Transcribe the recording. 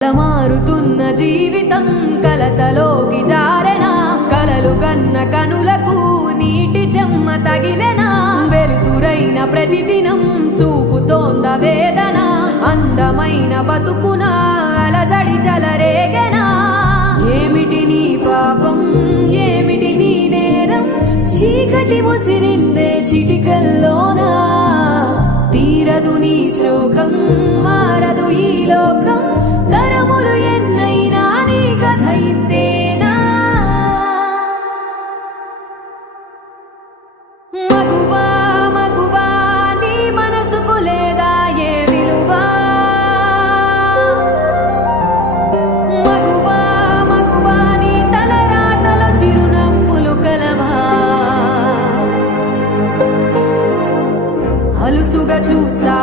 మారుతున్న జీవితం కలతలోకి జారెనా, కలలు కన్న కనులకు నీటి చెమ్మ తగిలెనా, వెలుతురైన ప్రతిదినం చూపుతోంద వేదన, అందమైన బతుకున అలజడి చలరేగెనా. ఏమిటి నీ పాపం, ఏమిటి నీ నేరం, చీకటి ముసిరిందే చిటికల్లోనా, తీరదు నీ శోకం, మారదు ఈ లోకం, తరములు ఎన్నైనా నీ కథ ఇంతేనా. మగువా మగువా నీ మనసుకు లేదా ఏ విలువా, మగువా మగువా నీ తలరాతలో చిరునవ్వులు కలవా, అలుసుగా చూస్తా